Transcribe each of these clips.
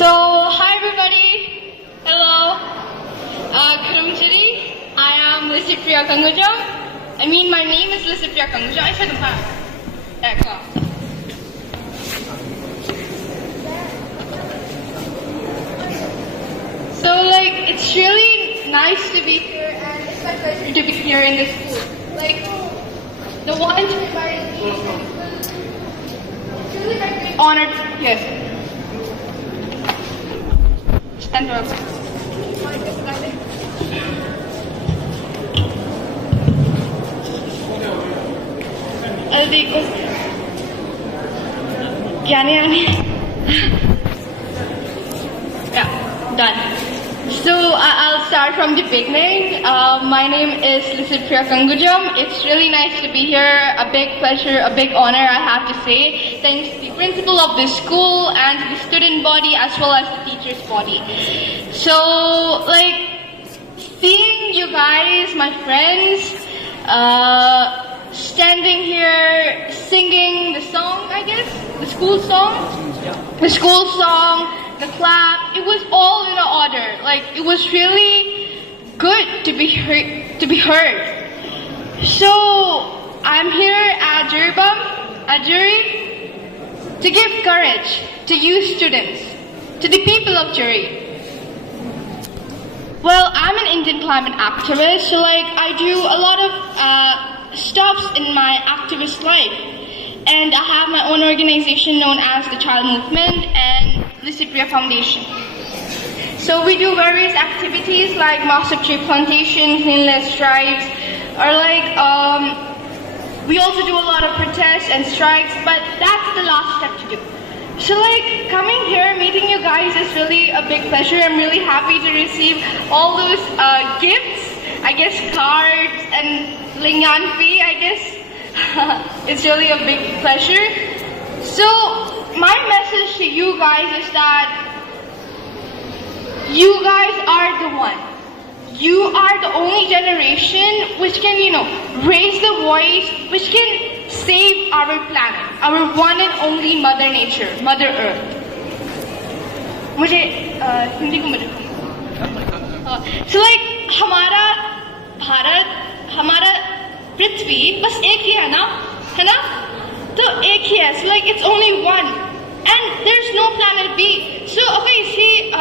So, hi everybody. Hello. Kurumchiri. I am Licypriya Kangujam. My name is Licypriya Kangujam. I said So, it's really nice to be here, and it's my pleasure to be here in this school. The one to invite me, it's really my great honor. Yes. Stand up. Yeah, done. So I'll start from the beginning. My name is Licypriya Kangujam. It's really nice to be here. A big pleasure, a big honor, I have to say. Thanks to the principal of this school and to the student body as well as the teachers body. So, seeing you guys, my friends, standing here singing the song, I guess, the school song, the clap, it was all in order. It was really good to be heard. So I'm here at Jiribam, at Jiri, to give courage to you students, to the people of Jiri. Well, I'm an Indian climate activist, so I do a lot of stops in my activist life. And I have my own organization known as the Child Movement and Licypriya Foundation. So we do various activities like massive tree plantation, cleanliness drives, or we also do a lot of protests and strikes, but that's the last step to do. So coming here, meeting you guys is really a big pleasure. I'm really happy to receive all those gifts, I guess cards and linganfi, I guess. It's really a big pleasure. So my message to you guys is that you guys are the one. You are the only generation which can, raise the voice, which can save our planet, our one and only Mother Nature, Mother Earth. मुझे हिंदी को मदद So हमारा भारत, हमारा पृथ्वी बस एक ही है ना? तो एक ही है. So it's only one, and there's no planet B. So okay, see,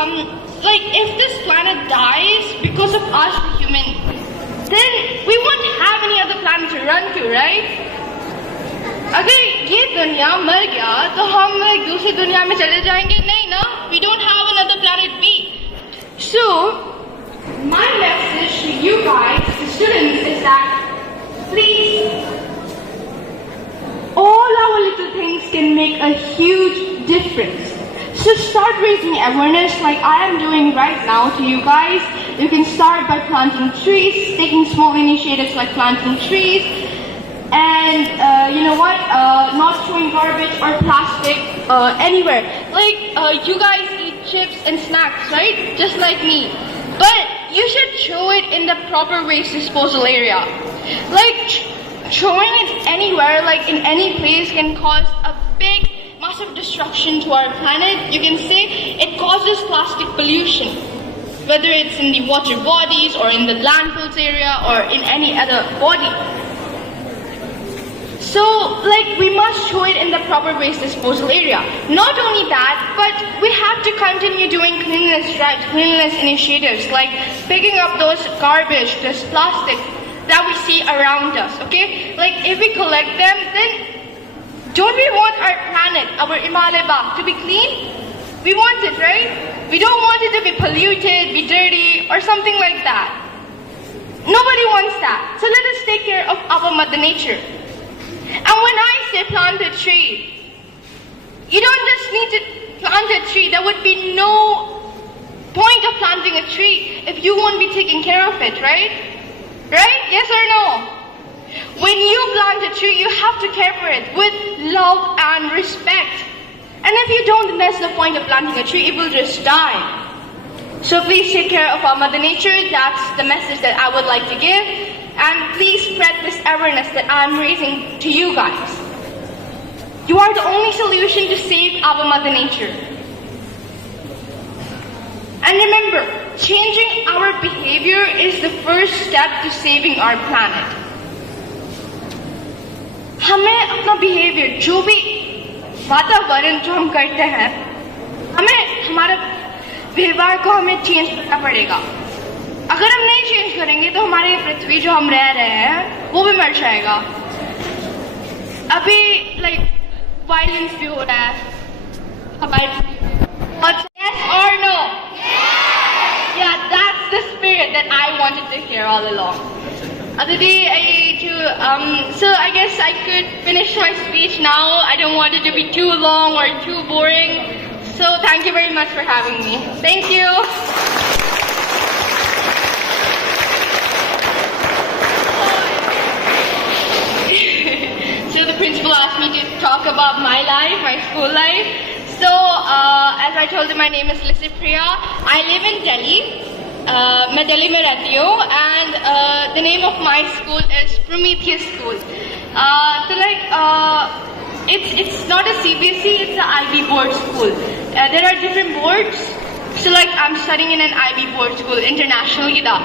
if this planet dies because of us, the human, then we won't have any other planet to run to, right? अगर ये दुनिया मर गया तो हम दूसरी दुनिया में चले जाएंगे नहीं ना? We don't have another planet B. So my message to you guys, the students, is that please, all our little things can make a huge difference. So start raising awareness like I am doing right now to you guys. You can start by planting trees, taking small initiatives like planting trees, and not throwing garbage or plastic anywhere. You guys eat chips and snacks, right? Just like me. But you should throw it in the proper waste disposal area. Throwing it anywhere, in any place, can cause a big, massive destruction to our planet. You can say it causes plastic pollution, whether it's in the water bodies or in the landfills area or in any other body. So, we must throw it in the proper waste disposal area. Not only that, but we have to continue doing cleanliness drives, cleanliness initiatives, like picking up those garbage, this plastic that we see around us, okay? If we collect them, then don't we want our planet, our Himalaya, to be clean? We want it, right? We don't want it to be polluted, be dirty, or something like that. Nobody wants that. So let us take care of our Mother Nature. And when I say plant a tree, you don't just need to plant a tree. There would be no point of planting a tree if you won't be taking care of it, right? Right? Yes or no? When you plant a tree, you have to care for it with love and respect. And if you don't, then that's the point of planting a tree. It will just die. So please take care of our Mother Nature. That's the message that I would like to give. And please spread this awareness that I'm raising to you guys. You are the only solution to save our Mother Nature. And remember, changing our behavior is the first step to saving our planet. हमें अपना behavior, जो भी वातावरण जो हम करते हैं, हमें हमारा व्यवहार को हमें चेंज करना पड़ेगा. अगर हम नहीं चेंज करेंगे तो हमारी पृथ्वी जो हम रह रहे हैं वो भी मर जाएगा. अभी वायलेंस भी हो रहा है हमारे. Yes or no? Yeah, that's the spirit that I wanted to hear all along. Aditi, so I guess I could finish my speech now. I don't want it to be too long or too boring. So thank you very much for having me. Thank you. So the principal asked me to talk about my life, my school life. So, as I told you, my name is Licypriya. I live in Delhi. मैं दिल्ली में रहती हूँ, and the name of my school is Prometheus School. So it's not a CBSE, it's an IB board school. There are different boards. So I'm studying in an IB board school, international gida.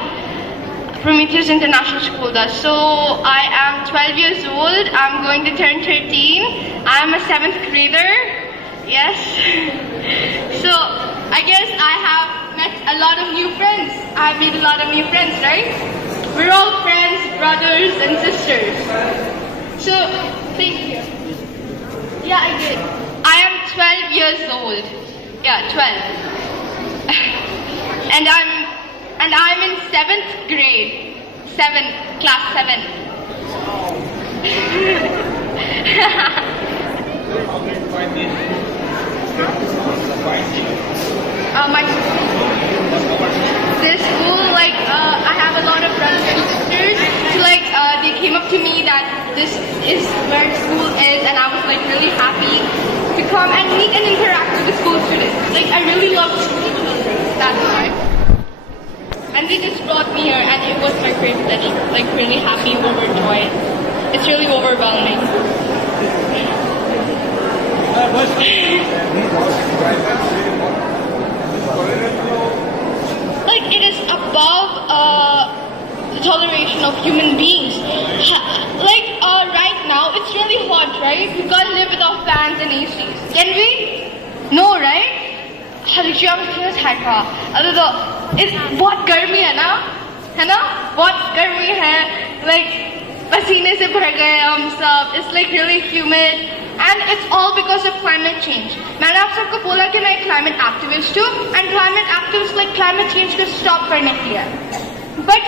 Prometheus International School da. So I am 12 years old. I'm going to turn 13. I'm a 7th grader. Yes. So I guess I have met a lot of new friends. I've made a lot of new friends, right? We're all friends, brothers and sisters. So thank you. Yeah, I did. I am 12 years old. Yeah, 12. and I'm in 7th grade. Class 7. This school, I have a lot of brothers and sisters. So they came up to me that this is where school is, and I was really happy to come and meet and interact with the school students. I really love school children. That's why. And they just brought me here, and it was my privilege. Really happy, overjoyed. It's really overwhelming. It is above the toleration of human beings. Right now, it's really hot, right? We can't live without fans and ACs. Can we? No, right? बहुत गर्मी है ना? बहुत गर्मी है. पसीने से भर गए हम सब. It's really humid. And it's all because of climate change. मैंने आप सबको बोला कि मैं एक climate activist हूँ, and climate activists climate change को stop करने के लिए. But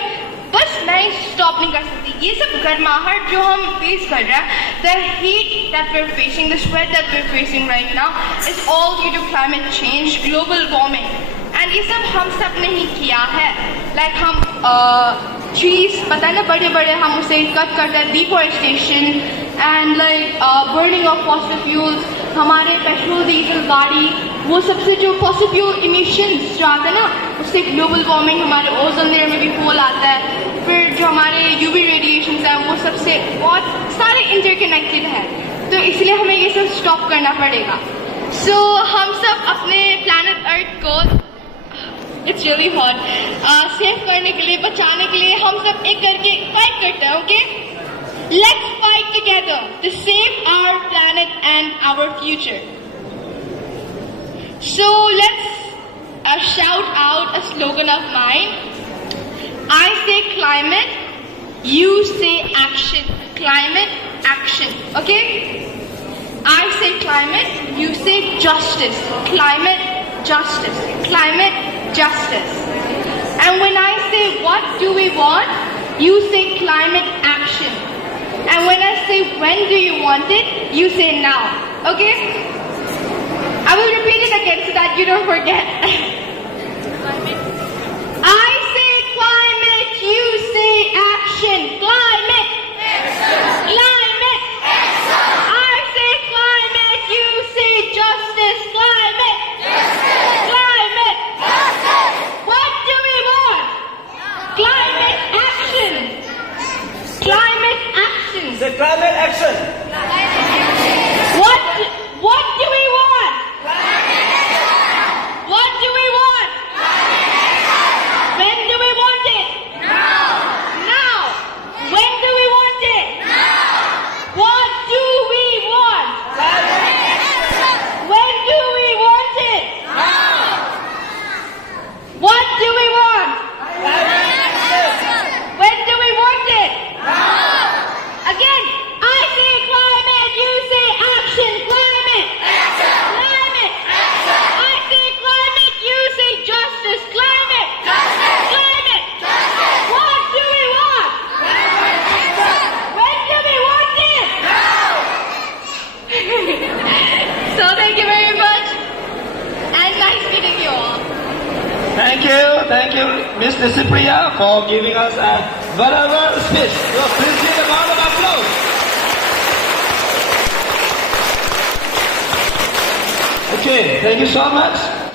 बस मैं stop नहीं कर सकती. ये सब गर्माहट जो हम face कर रहे हैं, the heat that we're facing, the sweat that we're facing right now, is all due to climate change, global warming. And ये सब हम सब ने ही किया है. हम trees, पता है ना बड़े-बड़े हम उसे cut करते हैं, deforestation. And burning of fossil fuels, हमारे पेट्रोल डीजल गाड़ी, वो सबसे जो fossil fuel emissions जो आते हैं ना, उससे global warming, हमारे ओजोन लेयर में भी होल आता है. फिर जो हमारे UV radiations हैं, वो सबसे बहुत सारे interconnected हैं. तो इसलिए हमें ये सब stop करना पड़ेगा. So हम सब अपने planet Earth को, it's really hot, सेव करने के लिए, बचाने के लिए हम सब एक करके fight करते हैं, okay? Let's fight together to save our planet and our future. So let's shout out a slogan of mine. I say climate, you say action. Climate, action. Okay? I say climate, you say justice. Climate, justice. Climate, justice. And when I say what do we want, you say climate action. And when I say when do you want it, you say now. Okay? I will repeat it again so that you don't forget. I say climate, you say action. Climate. Climate. I say climate, you say justice. Climate. Climate. What do we want? Climate action. Climate action. The climate action. What do we want? What do we Thank you, Miss Licypriya, for giving us a wonderful speech. So please give a round of applause. Okay, thank you so much.